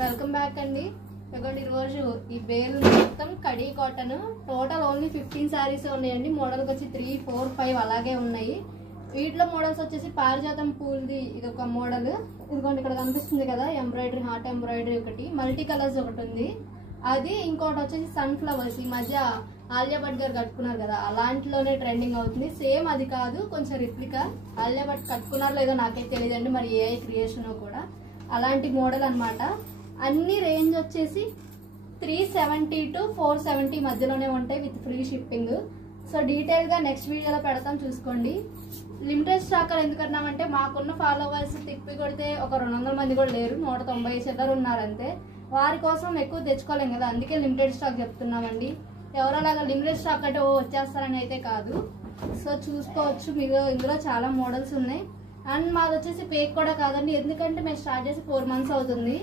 Welcome back అండి. ఇదిగోండి ఈరోజు ఈ బేల్ మొత్తం khadi cotton total only 15 saris ఉన్నాయండి. మోడల్కి వచ్చి 3, 4, 5 అలాగే ఉన్నాయి. వీటిలో మోడల్స్ వచ్చేసి పారిజాతం పూల్ది ఇది ఒక మోడల్. ఇదిగోండి ఇక్కడ కనిపిస్తుంది కదా ఎంబ్రాయిడరీ, హార్ట్ ఎంబ్రాయిడరీ ఒకటి, మల్టీ కలర్స్ ఒకటి ఉంది. అది ఇంకోటి వచ్చేసి సన్ ఫ్లవర్స్. ఈ మధ్య ఆలియా భట్ గారు కట్టుకున్నారు కదా, అలాంటిలోనే ట్రెండింగ్ అవుతుంది. సేమ్ అది కాదు, కొంచెం రిప్లికా. ఆలియా భట్ కట్టుకున్నారో లేదో నాకైతే తెలియదండి, మరి ఏ క్రియేషన్ కూడా అలాంటి మోడల్ అన్నమాట. అన్ని రేంజ్ వచ్చేసి 370 to 470 మధ్యలోనే ఉంటాయి with free shipping. So detail గా నెక్స్ట్ వీడియోలో పెడతాం, చూసుకోండి. లిమిటెడ్ స్టాక్ ఎందుకన్నామంటే మాకున్న ఫాలోవర్స్ తిప్పి కొడితే ఒక 200 మంది కూడా లేరు, 190 చిల్లర ఉన్నారంతే. వారి కోసం ఎక్కువ తెచ్చుకోలేం కదా, అందుకే లిమిటెడ్ స్టాక్ చెప్తున్నామండి. ఎవరోలాగా లిమిటెడ్ స్టాక్ అంటే వచ్చేస్తారని అయితే కాదు. సో చూసుకోవచ్చు మీరు, ఇందులో చాలా మోడల్స్ ఉన్నాయి. అండ్ మాది వచ్చేసి ఫేక్ కూడా కాదండి, ఎందుకంటే మేము స్టార్ట్ చేసి 4 months అవుతుంది.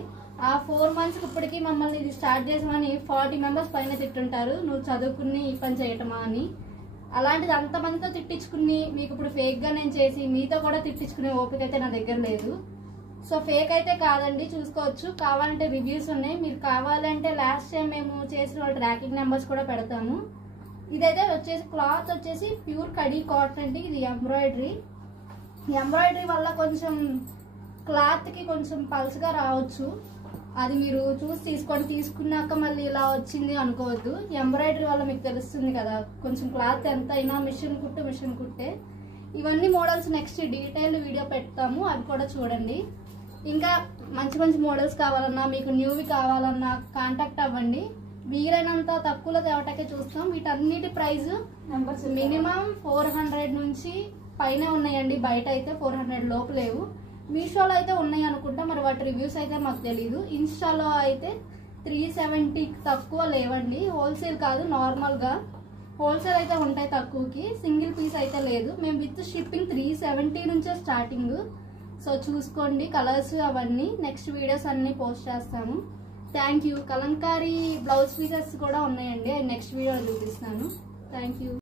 ఆ 4 months ఇప్పటికీ మమ్మల్ని ఇది స్టార్ట్ చేసామని 40 members పైన తిట్టుంటారు, నువ్వు చదువుకుని ఈ పని చేయటమా అని. అలాంటిది అంతమందితో తిట్టించుకుని మీకు ఇప్పుడు ఫేక్ గా నేను చేసి మీతో కూడా తిట్టించుకునే ఓపిక అయితే నా దగ్గర లేదు. సో ఫేక్ అయితే కాదండి, చూసుకోవచ్చు. కావాలంటే రివ్యూస్ ఉన్నాయి, మీరు కావాలంటే లాస్ట్ టైం మేము చేసిన ట్రాకింగ్ నెంబర్స్ కూడా పెడతాము. ఇదైతే వచ్చేసి క్లాత్ వచ్చేసి ప్యూర్ కడీ కాటన్ అండి. ఇది ఎంబ్రాయిడరీ. ఎంబ్రాయిడరీ వల్ల కొంచెం క్లాత్ కి కొంచెం పల్స్గా రావచ్చు, అది మీరు చూసి తీసుకోండి. తీసుకున్నాక మళ్ళీ ఇలా వచ్చింది అనుకోవద్దు. ఎంబ్రాయిడరీ వల్ల మీకు తెలుస్తుంది కదా కొంచెం క్లాత్ ఎంత అయినా. మిషన్ కుట్టే. ఇవన్నీ మోడల్స్ నెక్స్ట్ డీటెయిల్ వీడియో పెడతాము, అవి కూడా చూడండి. ఇంకా మంచి మంచి మోడల్స్ కావాలన్నా, మీకు న్యూవి కావాలన్నా కాంటాక్ట్ అవ్వండి. వీలైనంత తక్కువలో తేవటాకే చూస్తాం. వీటన్నిటి ప్రైస్ మినిమం 400 నుంచి పైన ఉన్నాయండి. బయట అయితే 400 లోపు లేవు. మీషోలో అయితే ఉన్నాయి అనుకుంటా, మరి వాటి రివ్యూస్ అయితే మాకు తెలీదు. ఇన్స్టాలో అయితే 370 తక్కువ లేవండి. హోల్సేల్ కాదు, నార్మల్గా హోల్సేల్ అయితే ఉంటాయి తక్కువకి. సింగిల్ పీస్ అయితే లేదు. మేము విత్ షిప్పింగ్ 370 నుంచే స్టార్టింగ్. సో చూసుకోండి కలర్స్ అవన్నీ. నెక్స్ట్ వీడియోస్ అన్ని పోస్ట్ చేస్తాము. Thank you. Kalamkari blouse pieces కూడా ఉన్నాయండి, నెక్స్ట్ వీడియోలో చూపిస్తాను. Thank you.